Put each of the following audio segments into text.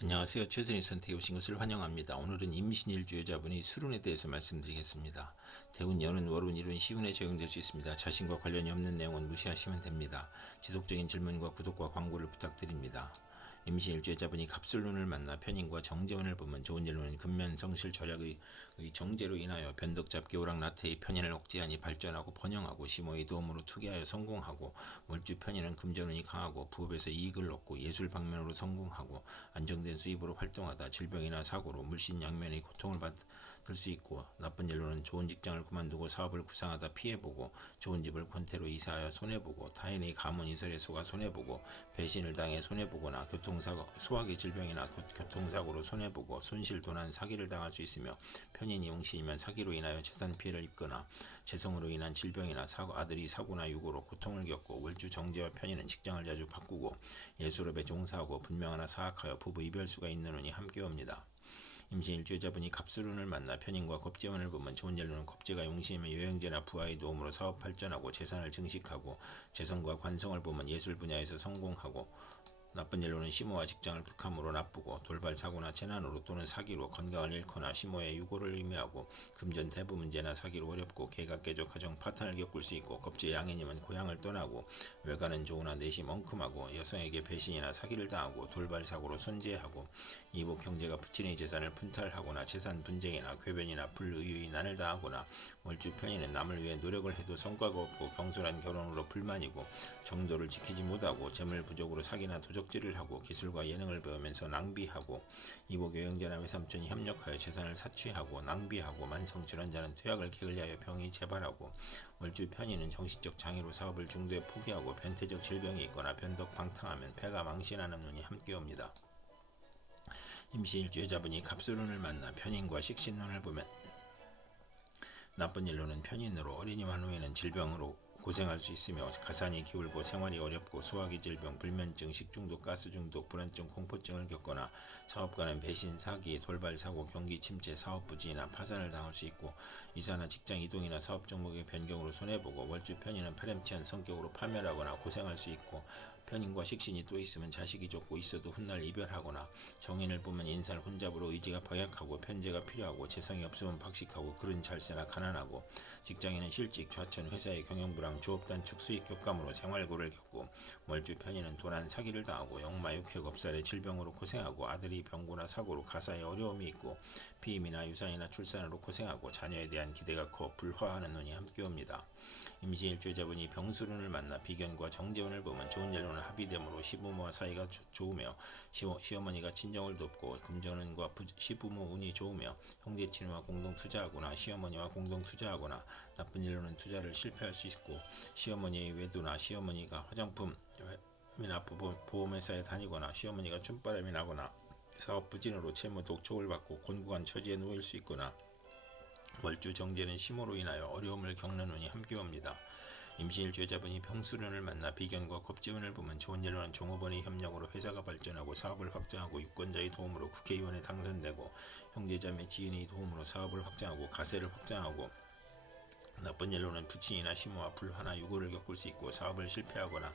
안녕하세요. 최선의 선택에 오신 것을 환영합니다. 오늘은 임신일주여자분의 술운에 대해서 말씀드리겠습니다. 대운, 연운, 월운, 일운, 시운에 적용될 수 있습니다. 자신과 관련이 없는 내용은 무시하시면 됩니다. 지속적인 질문과 구독과 광고를 부탁드립니다. 임신일주여자분이 갑술운을 만나 편인과 정제운을 보면 좋은 일로는 근면성실 절약의 정제로 인하여 변덕잡기 오락나태의 편인을 억제하니 발전하고 번영하고 시모의 도움으로 투기하여 성공하고 월주 편인은 금전운이 강하고 부업에서 이익을 얻고 예술 방면으로 성공하고 안정된 수입으로 활동하다 질병이나 사고로 물신양면의 고통을 받을 수 있고 나쁜 일로는 좋은 직장을 그만두고 사업을 구상하다 피해보고 좋은 집을 권태로 이사하여 손해보고 타인의 가문이설에 속아 손해보고 배신을 당해 손해보거나 교통사고, 소화기 질병이나 교통사고로 손해보고 손실, 도난, 사기를 당할 수 있으며 편인이 용신이면 사기로 인하여 재산 피해를 입거나 재성으로 인한 질병이나 아들이 사고나 유고로 고통을 겪고 월주 정제와 편인은 직장을 자주 바꾸고 예술업에 종사하고 분명하나 사악하여 부부 이별수가 있는 운이 함께 옵니다. 임신일주여자분이 갑술운을 만나 편인과 겁재운을 보면 좋은 일로는 겁재가 용신이면 여행제나 부하의 도움으로 사업 발전하고 재산을 증식하고 재성과 관성을 보면 예술 분야에서 성공하고 나쁜 일로는 시모와 직장을 극함으로 나쁘고 돌발 사고나 재난으로 또는 사기로 건강을 잃거나 시모의 유고를 의미하고 금전 대부 문제나 사기로 어렵고 개가 깨져 가정 파탄을 겪을 수 있고 겁재 양해님은 고향을 떠나고 외가는 좋으나 내심 엉큼하고 여성에게 배신이나 사기를 당하고 돌발 사고로 손재하고 이복 형제가 부친의 재산을 분탈하거나 재산 분쟁이나 궤변이나 불의의 난을 당하거나 월주 편인은 남을 위해 노력을 해도 성과가 없고 경솔한 결혼으로 불만이고 정도를 지키지 못하고 재물 부족으로 사기나 도적질을 하고 기술과 예능을 배우면서 낭비하고 이복 여행자나 외삼촌이 협력하여 재산을 사취하고 낭비하고 만성질환자는 퇴학을 게을리하여 병이 재발하고 월주 편인은 정신적 장애로 사업을 중도에 포기하고 변태적 질병이 있거나 변덕 방탕하면 폐가 망신하는 운이 함께 옵니다. 임신일주여자분이 갑술운을 만나 편인과 식신운을 보면 나쁜 일로는 편인으로 어린이만 후에는 질병으로 고생할 수 있으며 가산이 기울고 생활이 어렵고 소화기 질병, 불면증, 식중독, 가스중독, 불안증, 공포증을 겪거나 사업가는 배신, 사기, 돌발 사고, 경기 침체, 사업 부진이나 파산을 당할 수 있고 이사나 직장 이동이나 사업 종목의 변경으로 손해보고 월주 편인은 파렴치한 성격으로 파멸하거나 고생할 수 있고 편인과 식신이 또 있으면 자식이 좋고 있어도 훗날 이별하거나 정인을 보면 인살 혼잡으로 의지가 박약하고 편제가 필요하고 재성이 없으면 박식하고 글은 잘세나 가난하고 직장인은 실직, 좌천, 회사의 경영불황, 조업단축, 수익 격감으로 생활고를 겪고 월주 편인은 도난, 사기를 당하고 역마, 육회, 겁살의 질병으로 고생하고 아들이 병고나 사고로 가사에 어려움이 있고 피임이나 유산이나 출산으로 고생하고 자녀에 대한 기대가 커 불화하는 운이 함께 옵니다. 임신일주여자분이 병술운을 만나 비견과 정제운을 보면 좋은 일로는 합의됨으로 시부모와 사이가 좋으며 시어머니가 친정을 돕고 금전운과 시부모 운이 좋으며 형제친구와 공동 투자하거나 시어머니와 공동 투자하거나 나쁜 일로는 투자를 실패할 수 있고 시어머니의 외도나 시어머니가 화장품이나 보험회사에 다니거나 시어머니가 춤바람이 나거나 사업 부진으로 채무 독촉을 받고 곤고한 처지에 놓일 수 있거나 월주 정제는 심호로 인하여 어려움을 겪는 운이 함께 옵니다. 임신일주여자분이 병술운을 만나 비견과 겁재운을 보면 좋은 일로는 종업원의 협력으로 회사가 발전하고 사업을 확장하고 유권자의 도움으로 국회의원에 당선되고 형제자매 지인의 도움으로 사업을 확장하고 가세를 확장하고 나쁜 일로는 부친이나 시모와 불화나 유고를 겪을 수 있고 사업을 실패하거나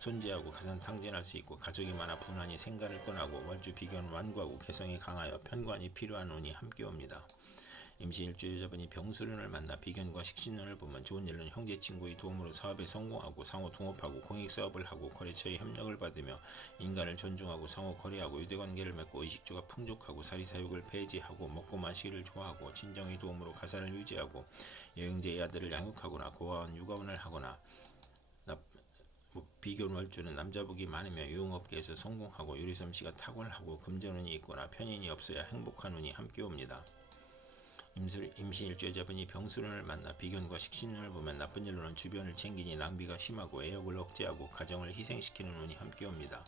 손재하고 가산탕진할 수 있고 가족이 많아 분한이 생가를 꺼나고 월주 비견 완고하고 개성이 강하여 편관이 필요한 운이 함께 옵니다. 임신일주여자분이 병술운을 만나 비견과 식신운을 보면 좋은 일로는 형제 친구의 도움으로 사업에 성공하고 상호 동업하고 공익사업을 하고 거래처의 협력을 받으며 인간을 존중하고 상호 거래하고 유대관계를 맺고 의식주가 풍족하고 사리사욕을 폐지하고 먹고 마시기를 좋아하고 친정의 도움으로 가사를 유지하고 여행제의 아들을 양육하거나 고아원 육아원을 하거나 비견 월주는 남자복이 많으며 유흥업계에서 성공하고 요리솜씨가 탁월하고 금전운이 있거나 편인이 없어야 행복한 운이 함께 옵니다. 임신일주여자분이 병술운을 만나 비견과 식신운을 보면 나쁜 일로는 주변을 챙기니 낭비가 심하고 애욕을 억제하고 가정을 희생시키는 운이 함께 옵니다.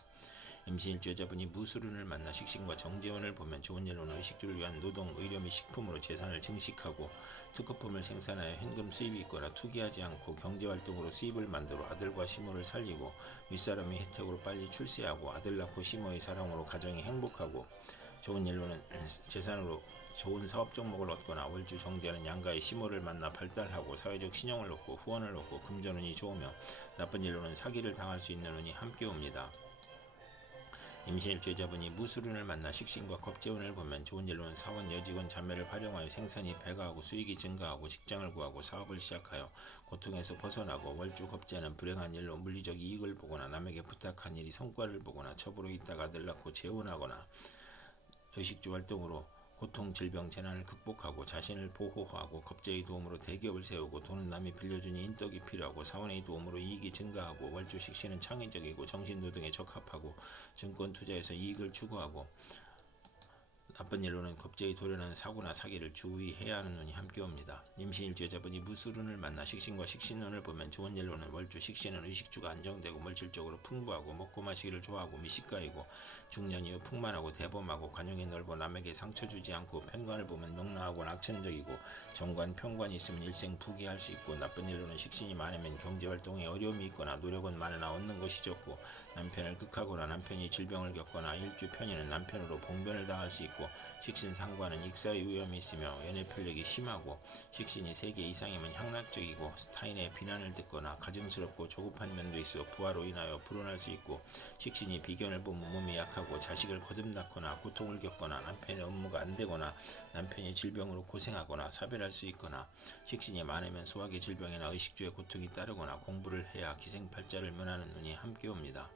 임신일주여자분이 무술운을 만나 식신과 정제운을 보면 좋은 일로는 의식주를 위한 노동, 의료 및 식품으로 재산을 증식하고 특허품을 생산하여 현금 수입이 있거나 투기하지 않고 경제활동으로 수입을 만들어 아들과 시모를 살리고 윗사람의 혜택으로 빨리 출세하고 아들 낳고 시모의 사랑으로 가정이 행복하고 좋은 일로는 재산으로 좋은 사업 종목을 얻거나 월주 정제는 양가의 시모를 만나 발달하고 사회적 신용을 얻고 후원을 얻고 금전운이 좋으며 나쁜 일로는 사기를 당할 수 있는 운이 함께 옵니다. 임신일주자분이 무술운을 만나 식신과 겁재운을 보면 좋은 일로는 사원, 여직원, 자매를 활용하여 생산이 배가하고 수익이 증가하고 직장을 구하고 사업을 시작하여 고통에서 벗어나고 월주 겁재는 불행한 일로 물리적 이익을 보거나 남에게 부탁한 일이 성과를 보거나 첩으로 있다가 아들 낳고 재혼하거나 의식주 활동으로 고통, 질병, 재난을 극복하고 자신을 보호하고 겁재의 도움으로 대기업을 세우고 돈은 남이 빌려주니 인덕이 필요하고 사원의 도움으로 이익이 증가하고 월주 식신은 창의적이고 정신노동에 적합하고 증권 투자에서 이익을 추구하고 나쁜 일로는 겁재의 도련한 사고나 사기를 주의해야 하는 운이 함께 옵니다. 임신일주자분이 무술운을 만나 식신과 식신운을 보면 좋은 일로는 월주 식신은 의식주가 안정되고 물질적으로 풍부하고 먹고 마시기를 좋아하고 미식가이고 중년 이후 풍만하고 대범하고 관용이 넓어 남에게 상처 주지 않고 편관을 보면 명랑하고 낙천적이고 정관, 편관이 있으면 일생 부귀할 수 있고 나쁜 일로는 식신이 많으면 경제활동에 어려움이 있거나 노력은 많으나 얻는 것이 적고 남편을 극하거나 남편이 질병을 겪거나 일주 편인은 남편으로 봉변을 당할 수 있고 식신 상관은 익사의 위험이 있으며 연애 편력이 심하고 식신이 3개 이상이면 향락적이고 타인의 비난을 듣거나 가증스럽고 조급한 면도 있어 부하로 인하여 불온할 수 있고 식신이 비견을 보면 몸이 약하고 자식을 거듭났거나 고통을 겪거나 남편의 업무가 안되거나 남편이 질병으로 고생하거나 사별할 수 있거나 식신이 많으면 소화기 질병이나 의식주의 고통이 따르거나 공부를 해야 기생팔자를 면하는 운이 함께 옵니다.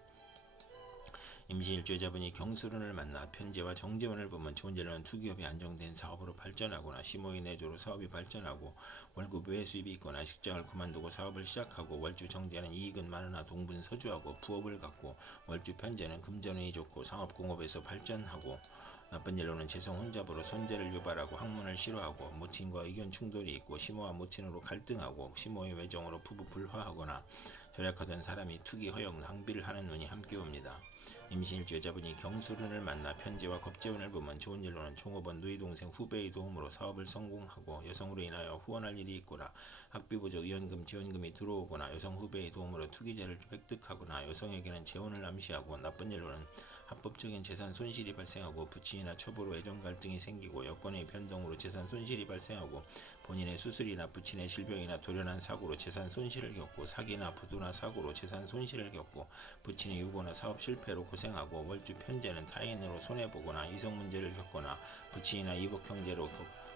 임신일주자분이 경술운을 만나 편재와 정재운을 보면 좋은 일로는 투기업이 안정된 사업으로 발전하거나 시모의 내조로 사업이 발전하고 월급 외 수입이 있거나 직장을 그만두고 사업을 시작하고 월주 정재는 이익은 많으나 동분서주하고 부업을 갖고 월주 편재는 금전운이 좋고 상업공업에서 발전하고 나쁜 일로는 재성 혼잡으로 손재를 유발하고 학문을 싫어하고 모친과 의견 충돌이 있고 시모와 모친으로 갈등하고 시모의 외정으로 부부 불화하거나 절약하던 사람이 투기 허용 낭비를 하는 운이 함께 옵니다. 임신일주자분이 경술운을 만나 편재와 겁재운을 보면 좋은 일로는 종업원, 누이 동생, 후배의 도움으로 사업을 성공하고 여성으로 인하여 후원할 일이 있거나 학비보조, 의원금, 지원금이 들어오거나 여성 후배의 도움으로 투기자를 획득하거나 여성에게는 재혼을 암시하고 나쁜 일로는 합법적인 재산 손실이 발생하고 부친이나 첩으로 애정 갈등이 생기고 여건의 변동으로 재산 손실이 발생하고 본인의 수술이나 부친의 질병이나 돌연한 사고로 재산 손실을 겪고 사기나 부도나 사고로 재산 손실을 겪고 부친의 유고나 사업 실패로 고생하고 월주 편재는 타인으로 손해보거나 이성 문제를 겪거나 부친이나 이복 형제로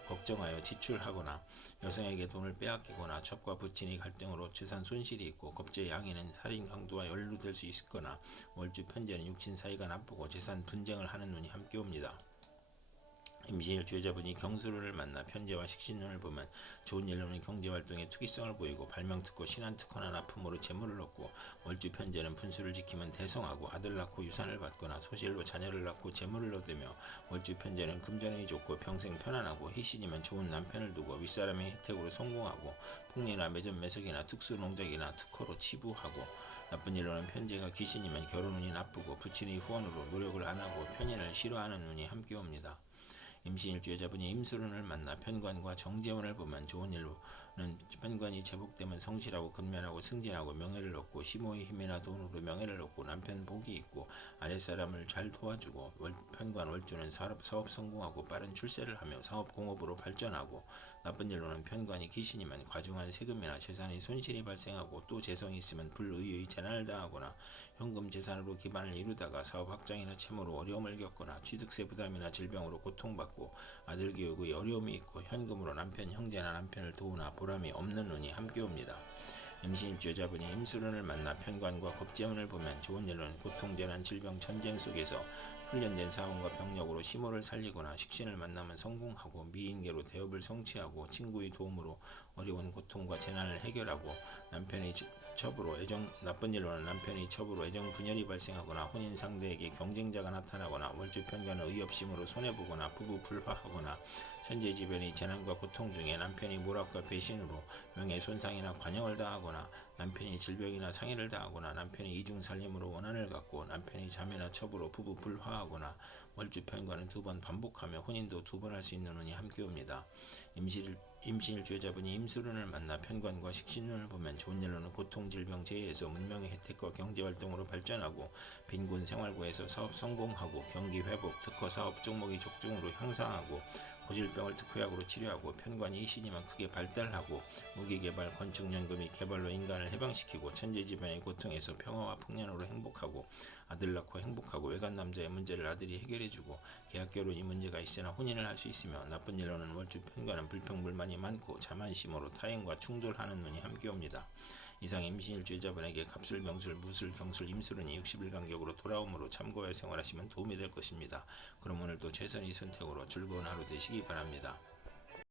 걱정하여 지출하거나 여성에게 돈을 빼앗기거나 첩과 부친이 갈등으로 재산 손실이 있고 겁재 양에는 살인 강도와 연루될 수 있거나 월주 편재는 육친 사이가 나쁘고 재산 분쟁을 하는 운이 함께 옵니다. 임신일주자분이 경술운을 만나 편재와 식신운을 보면 좋은 일로는 경제활동에 투기성을 보이고 발명특허, 신한특허나 납품으로 재물을 얻고 월주 편재는 분수를 지키면 대성하고 아들 낳고 유산을 받거나 소실로 자녀를 낳고 재물을 얻으며 월주 편재는 금전운이 좋고 평생 편안하고 희신이면 좋은 남편을 두고 윗사람의 혜택으로 성공하고 폭리나 매점 매석이나 특수농작이나 특허로 치부하고 나쁜 일로는 편재가 귀신이면 결혼운이 나쁘고 부친의 후원으로 노력을 안하고 편인을 싫어하는 운이 함께 옵니다. 임신일주자분이 임술운을 만나 편관과 정재운을 보면 좋은 일로는 편관이 제복되면 성실하고 근면하고 승진하고 명예를 얻고 시모의 힘이나 돈으로 명예를 얻고 남편 복이 있고 아랫사람을 잘 도와주고 편관 월주는 사업 성공하고 빠른 출세를 하며 사업공업으로 발전하고 나쁜 일로는 편관이 귀신이면 과중한 세금이나 재산의 손실이 발생하고 또 재성이 있으면 불의의 재난을 당하거나 현금 재산으로 기반을 이루다가 사업 확장이나 채무로 어려움을 겪거나 취득세 부담이나 질병으로 고통받고 아들 교육의 어려움이 있고 현금으로 남편, 형제나 남편을 도우나 보람이 없는 운이 함께 옵니다. 임신일주자분이 임술운을 만나 편관과 겁재운을 보면 좋은 일로는 고통, 재난, 질병, 전쟁 속에서 훈련된 사원과 병력으로 시모를 살리거나 식신을 만나면 성공하고 미인계로 대업을 성취하고 친구의 도움으로 어려운 고통과 재난을 해결하고 남편의 첩으로 나쁜 일로는 남편의 첩으로 애정 분열이 발생하거나 혼인 상대에게 경쟁자가 나타나거나 월주 편관은 의협심으로 손해보거나 부부 불화하거나 천재지변의 재난과 고통 중에 남편이 모락과 배신으로 명예 손상이나 관역을 당하거나 남편이 질병이나 상해를 당하거나 남편이 이중살림으로 원한을 갖고 남편이 자매나 첩으로 부부 불화하거나 월주 편관은 2번 반복하며 혼인도 2번 할 수 있는 운이 함께 옵니다. 임신일주자분이 임술운을 만나 편관과 식신운을 보면 좋은 일로는 고통, 질병, 재해에서 문명의 혜택과 경제활동으로 발전하고 빈곤 생활고에서 사업 성공하고 경기 회복, 특허 사업 종목이 적중으로 향상하고 고질병을 특효약으로 치료하고 편관이 이시니만 크게 발달하고 무기개발, 건축연구 및 개발로 인간을 해방시키고 천재지변의 고통에서 평화와 풍년으로 행복하고 아들 낳고 행복하고 외간 남자의 문제를 아들이 해결해주고 계약 결혼이 문제가 있으나 혼인을 할 수 있으며 나쁜 일로는 월주 편관은 불평불만이 많고 자만심으로 타인과 충돌하는 눈이 함께 옵니다. 이상 임신일주의자분에게 갑술, 병술, 무술, 경술, 임술운이 60일 간격으로 돌아오므로 참고하여 생활하시면 도움이 될 것입니다. 그럼 오늘도 최선의 선택으로 즐거운 하루 되시기 바랍니다.